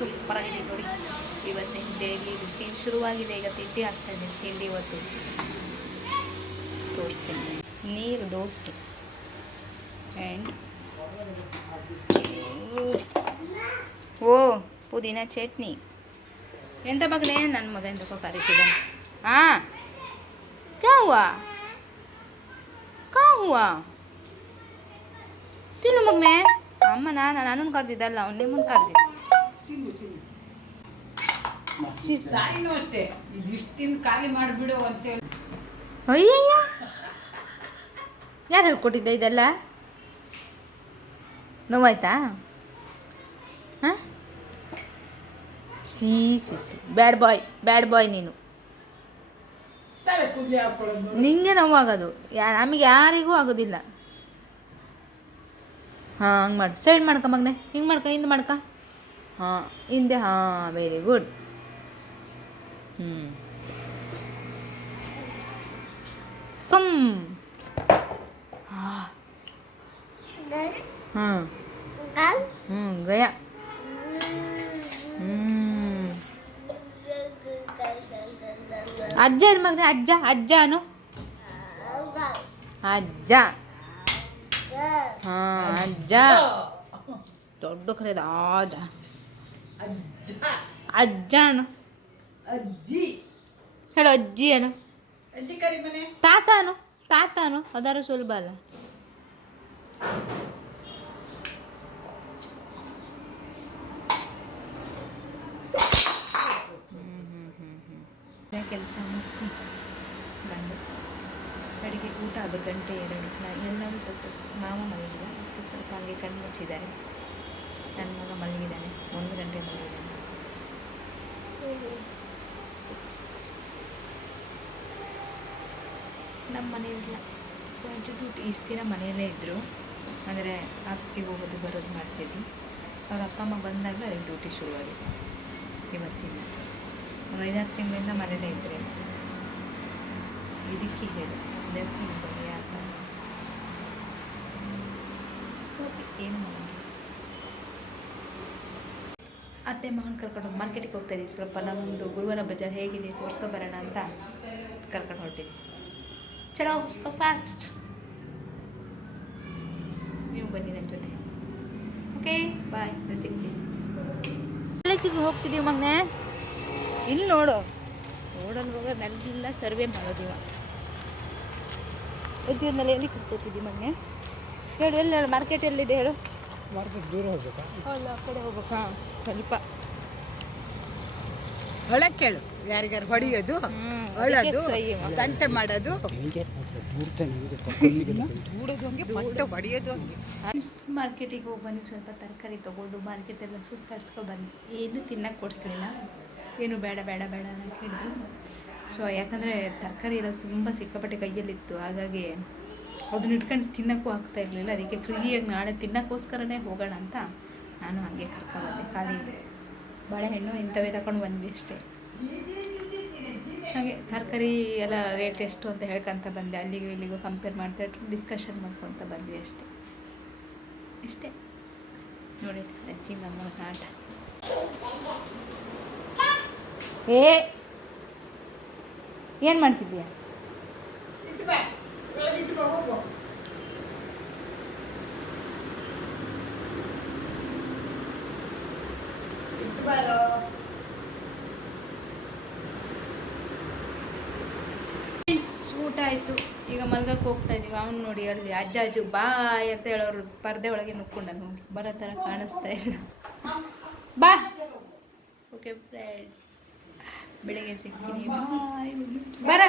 ಸೂಪರಾಗಿದೆ ನೋಡಿ. ಇವತ್ತಿನ daily routine ಶುರುವಾಗಿದೆ. ಈಗ ತಿಂಡಿ ಆಗ್ತಾಯಿದೆ. ತಿಂಡಿ ಇವತ್ತು ತೋರಿಸ್ತೀನಿ. ನೀರು ದೋಸೆ ಆ್ಯಂಡ್ ಓ ಪುದೀನ ಚಟ್ನಿ. ಎಂತ ಮಗನೇ ನನ್ನ ಮಗ ಎಂತಕ್ಕೋ ಕರೀತಿದ್ದಾನೆ. ಹಾಂ ಕಾಹುವ ತಿನ್ನು ಮಗನೇ. ಅಮ್ಮ ನನ್ನನ್ನು ಕರೆದಿದ್ದಲ್ಲ, ಅವ್ನು ನಿಮ್ಮನ್ನು ಕರೆದಿದ್ದ. ಅಷ್ಟೇ ಇದಿಷ್ಟಿನ ಖಾಲಿ ಮಾಡಿಬಿಡು ಅಂತೇಳಿ. ಅಯ್ಯಯ್ಯ, ಯಾರು ಹೇಳ್ಕೊಟ್ಟಿದ್ದೆ ಇದೆಲ್ಲ? ನೋವಾಯ್ತಾ? ಹಾಂ ಸಿ ಬ್ಯಾಡ್ ಬಾಯ್ ನೀನು. ನಿಂಗೆ ನೋವಾಗೋದು, ನಮಗೆ ಯಾರಿಗೂ ಆಗೋದಿಲ್ಲ. ಹಾಂ ಹಂಗೆ ಮಾಡಿ ಸೈಡ್ ಮಾಡ್ಕ ಮಗನೆ. ಹಿಂಗೆ ಮಾಡ್ಕ, ಹಿಂದೆ ಮಾಡ್ಕ. ಹಾಂ ಹಿಂದೆ. ಹಾಂ ವೆರಿ ಗುಡ್. ಕಮ್. ಹಾಂ ಗಯ. ಅಜ್ಜ ಎಲ್ಲಿ ಮಗನೆ? ಅಜ್ಜ ಅನು. ಅಜ್ಜ. ಹಾಂ ಅಜ್ಜ ದೊಡ್ಡ ಕರೆದ ಅಜ್ಜ ಅನು. ಅಜ್ಜಿ ಹೇಳು ಅಜ್ಜಿ ಅನು. ಅಜ್ಜಿ ಕರಿ ಮನೆ. ತಾತ ಅನು ಅದಾರು ಸುಲಭ ಅಲ್ಲ. ಕೆಲಸ ಮುಗಿಸಿ ಬಂದು ಅಡುಗೆ ಊಟ ಅದು 1 ಗಂಟೆ 2 ಎಲ್ಲರೂ ಸ್ವಲ್ಪ ಮಾವ ಮಲಗಿಲ್ಲ, ಮತ್ತು ಸ್ವಲ್ಪ ಹಾಗೆ ಕಣ್ಣು ಮುಚ್ಚಿದ್ದಾರೆ. ನನ್ನ ಮಗ ಮಲಗಿದ್ದಾನೆ, 1 ಗಂಟೆ ಮಲಗಿದ್ದಾನೆ. ನಮ್ಮ ಮನೆಯಲ್ಲ ಡ್ಯೂಟಿ ಇಷ್ಟು ದಿನ ಮನೆಯಲ್ಲೇ ಇದ್ದರು. ಅಂದರೆ ಆಫೀಸಿಗೆ ಹೋಗೋದು ಬರೋದು ಮಾಡ್ತಿದ್ವಿ. ಅವ್ರ ಅಪ್ಪ ಅಮ್ಮ ಬಂದಾಗಲೂ ಅದಕ್ಕೆ ಡ್ಯೂಟಿ ಶುರುವಾಗಿದೆ. ಇವತ್ತಿನ ಒಂದು 5-6 ತಿಂಗಳಿಂದ ಮನೇಲೇ ಇದ್ದರೆ ಇದಕ್ಕೆ ಹೇಳು ನರ್ಸಿಂಗ್ ಬಗ್ಗೆ ಆತ ಏನು ಮಾಡೋದು. ಅತ್ತೆ ಮಾವನ ಕರ್ಕೊಂಡು ಮಾರ್ಕೆಟಿಗೆ ಹೋಗ್ತಾಯಿದ್ದೀವಿ. ಸ್ವಲ್ಪ ನಮ್ಮದು ಗುರುವಾರ ಬಜಾರ್ ಹೇಗಿದೆ ತೋರಿಸ್ಕೊಬರೋಣ ಅಂತ ಕರ್ಕೊಂಡು ಹೊರಟಿದ್ವಿ. ಚಲೋ ಫಾಸ್ಟ್, ನೀವು ಬನ್ನಿ ನನ್ನ ಜೊತೆ. ಓಕೆ ಬಾಯ್, ಸಿಗ್ತೀವಿ. ಕಾಲೇಜಿಗೆ ಹೋಗ್ತಿದ್ದೀವಿ ಮಗನೇ. ಇಲ್ಲಿ ನೋಡು, ರೋಡಲ್ಲಿ ಹೋಗೋ ನೆಲ್ಲ ಸರ್ವೆ ಮಾಡೋದಿವ. ಉದ್ಯೋಗದಲ್ಲಿ ಎಲ್ಲಿ ಕೂತ್ಕೋತಿದ್ದೀವಿ ಮಗನೇ? ಹೇಳು ಎಲ್ಲಿ ಹೇಳು, ಮಾರ್ಕೆಟ್ ಎಲ್ಲಿದೆ ಹೇಳು? ಮಾರ್ಕೆಟ್ ದೂರ ಹೋಗ್ಬೇಕಾ? ಅಲ್ಲ ಆ ಕಡೆ ಹೋಗ್ಬೇಕಾ? ಸ್ವಲ್ಪ ಒಳಗೆ ಕೇಳು. ಯಾರಿಗಾರು ಹೊಡಿಯೋದು, ಅಳೋದು, ತಂಟೆ ಮಾಡೋದು, ಹೊಡಿಯೋದು. ಮಾರ್ಕೆಟಿಗೆ ಹೋಗಿ ಬನ್ನಿ, ಸ್ವಲ್ಪ ತರಕಾರಿ ತೊಗೊಂಡು ಮಾರ್ಕೆಟೆಲ್ಲ ಸುತ್ತಾಡ್ಸ್ಕೊ ಬನ್ನಿ. ಏನು ತಿನ್ನಕ್ಕೆ ಕೊಡಿಸ್ಲಿಲ್ಲ, ಏನು ಬೇಡ ಅಂತ ಹೇಳಿದ್ರು. ಸೊ ಯಾಕಂದರೆ ತರಕಾರಿ ಎಲ್ಲ ತುಂಬ ಸಿಕ್ಕಾಪಟ್ಟೆ ಕೈಯಲ್ಲಿತ್ತು. ಹಾಗಾಗಿ ಅದನ್ನ ಇಟ್ಕೊಂಡು ತಿನ್ನೋಕ್ಕೂ ಆಗ್ತಾ ಇರಲಿಲ್ಲ. ಅದಕ್ಕೆ ಫ್ರೀಯಾಗಿ ನಾಳೆ ತಿನ್ನೋಕ್ಕೋಸ್ಕರನೇ ಹೋಗೋಣ ಅಂತ ನಾನು ಹಾಗೆ ಕರ್ಕೊಬಂದೆ. ಖಾಲಿ ಬಾಳೆಹಣ್ಣು ಇಂಥವೇ ತಗೊಂಡು ಬಂದ್ವಿ ಅಷ್ಟೇ. ಹಾಗೆ ತರಕಾರಿ ಎಲ್ಲ ರೇಟ್ ಎಷ್ಟು ಅಂತ ಹೇಳ್ಕೊತ ಬಂದೆ. ಅಲ್ಲಿಗೂ ಇಲ್ಲಿಗೂ ಕಂಪೇರ್ ಮಾಡ್ತಾ ಡಿಸ್ಕಷನ್ ಮಾಡ್ಕೊತ ಬಂದ್ವಿ ಅಷ್ಟೇ. ಇಷ್ಟೇ ನೋಡಿ ಅಜ್ಜಿ ನಮ್ಮ ಆಟ. ಏನು ಮಾಡ್ತಿದ್ದೀಯ? ಊಟ ಆಯಿತು, ಈಗ ಮಲ್ಗಕ್ಕೆ ಹೋಗ್ತಾ ಇದ್ದೀವಿ. ಅವ್ನು ನೋಡಿ ಅಲ್ಲಿ ಅಜ್ಜು ಬಾಯ್ ಅಂತ ಹೇಳೋರು ಪರ್ದೆ ಒಳಗೆ ನುಕ್ಕೊಂಡ ನೋಡಿ, ಬರೋ ಥರ ಕಾಣಿಸ್ತಾ ಇಲ್ಲ. ಬಾ. ಓಕೆ ಫ್ರೆಂಡ್ಸ್, ಬೆಳಗ್ಗೆ ಸಿಗ್ತೀನಿ. ಬಾಯ್. ಬರ.